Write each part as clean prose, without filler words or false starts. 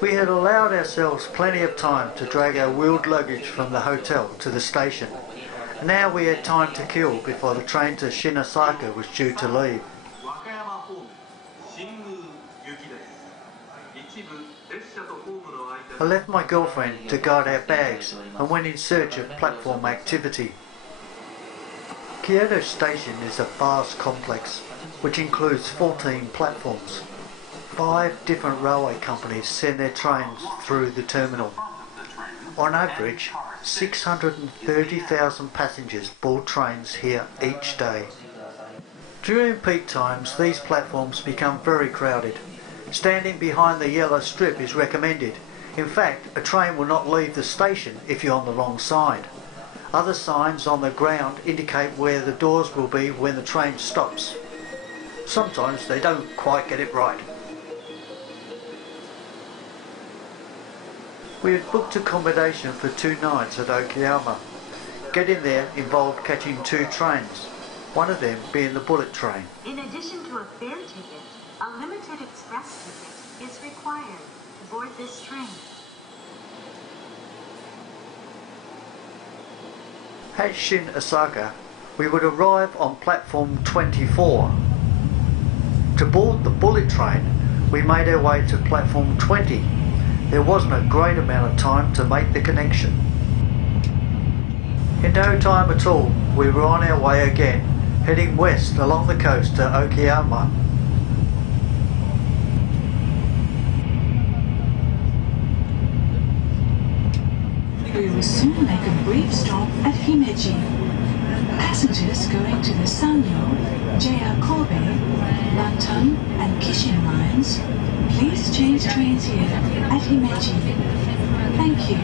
We had allowed ourselves plenty of time to drag our wheeled luggage from the hotel to the station. Now we had time to kill before the train to Shinasaka was due to leave. I left my girlfriend to guard our bags and went in search of platform activity. Kyoto Station is a vast complex which includes 14 platforms. 5 different railway companies send their trains through the terminal. On average, 630,000 passengers board trains here each day. During peak times, these platforms become very crowded. Standing behind the yellow strip is recommended. In fact, a train will not leave the station if you're on the wrong side. Other signs on the ground indicate where the doors will be when the train stops. Sometimes they don't quite get it right. We had booked accommodation for 2 nights at Okayama. Getting there involved catching 2 trains, one of them being the bullet train. In addition to a fare ticket, a limited express ticket is required to board this train. At Shinasaka, we would arrive on platform 24. To board the bullet train, we made our way to platform 20. There wasn't a great amount of time to make the connection. In no time at all, we were on our way again, heading west along the coast to Okayama. We will soon make a brief stop at Himeji. Passengers going to the Sanyo, JR Kobe, Lantan and Kishin lines, please change trains here at Himeji. Thank you.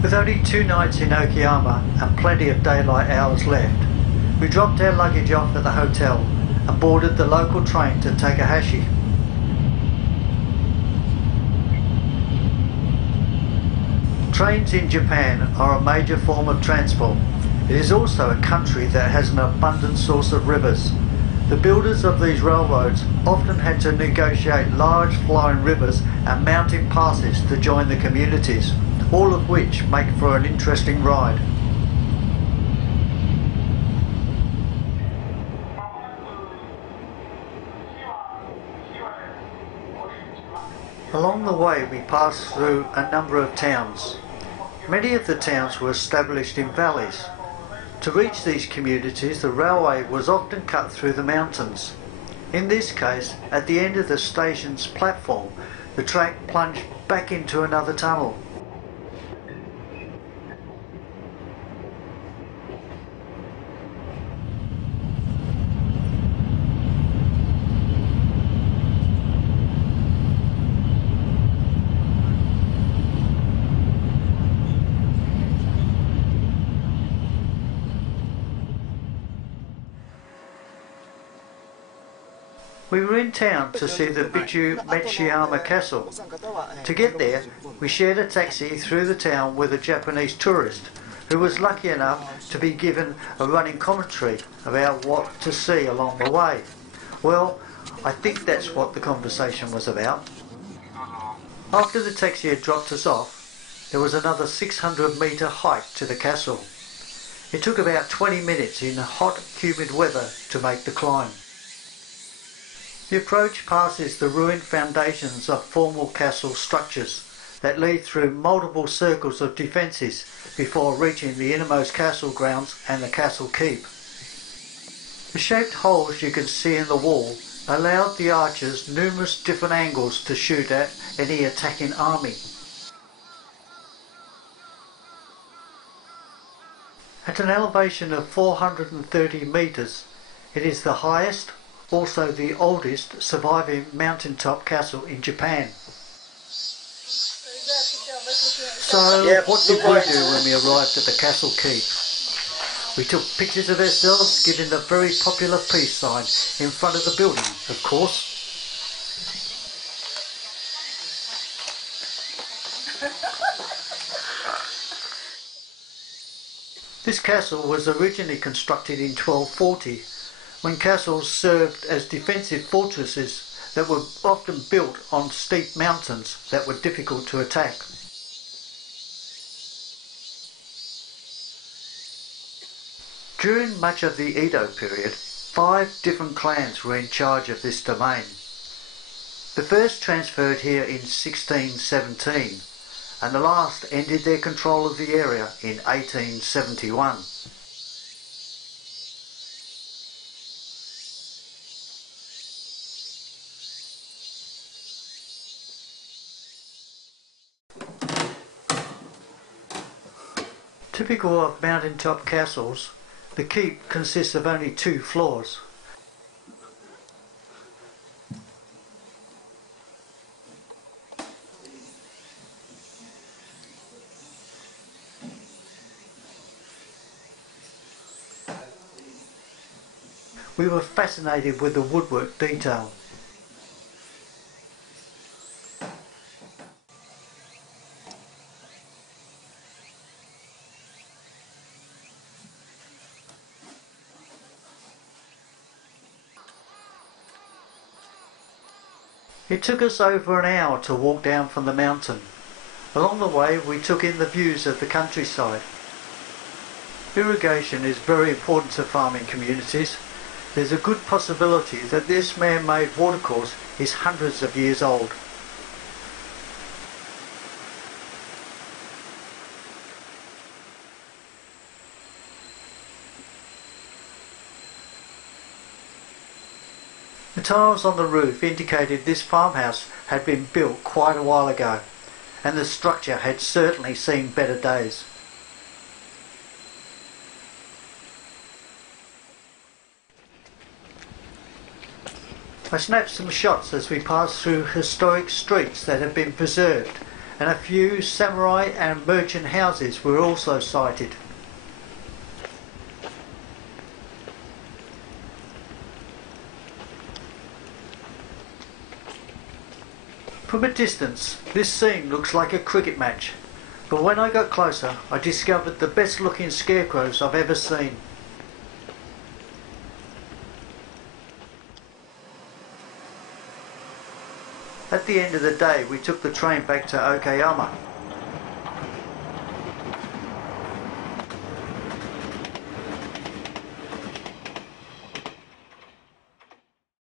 With only 2 nights in Okayama and plenty of daylight hours left, we dropped our luggage off at the hotel and boarded the local train to Takahashi. Trains in Japan are a major form of transport. It is also a country that has an abundant source of rivers. The builders of these railroads often had to negotiate large flowing rivers and mountain passes to join the communities, all of which make for an interesting ride. Along the way we passed through a number of towns. Many of the towns were established in valleys. To reach these communities, the railway was often cut through the mountains. In this case, at the end of the station's platform, the track plunged back into another tunnel. We were in town to see the Matsuyama Castle. To get there, we shared a taxi through the town with a Japanese tourist who was lucky enough to be given a running commentary about what to see along the way. Well, I think that's what the conversation was about. After the taxi had dropped us off, there was another 600-metre hike to the castle. It took about 20 minutes in hot, humid weather to make the climb. The approach passes the ruined foundations of formal castle structures that lead through multiple circles of defences before reaching the innermost castle grounds and the castle keep. The shaped holes you can see in the wall allowed the archers numerous different angles to shoot at any attacking army. At an elevation of 430 metres, it is the highest, also the oldest surviving mountaintop castle in Japan. So So, Yep, what did look we right. do when we arrived at the castle keep? We took pictures of ourselves, giving the very popular peace sign in front of the building, of course. This castle was originally constructed in 1240, when castles served as defensive fortresses that were often built on steep mountains that were difficult to attack. During much of the Edo period, 5 different clans were in charge of this domain. The first transferred here in 1617, and the last ended their control of the area in 1871. Typical of mountaintop castles, the keep consists of only 2 floors. We were fascinated with the woodwork detail. It took us over an hour to walk down from the mountain. Along the way we took in the views of the countryside. Irrigation is very important to farming communities. There's a good possibility that this man-made watercourse is hundreds of years old. The tiles on the roof indicated this farmhouse had been built quite a while ago, and the structure had certainly seen better days. I snapped some shots as we passed through historic streets that have been preserved, and a few samurai and merchant houses were also sighted. From a distance, this scene looks like a cricket match, but when I got closer, I discovered the best looking scarecrows I've ever seen. At the end of the day, we took the train back to Okayama.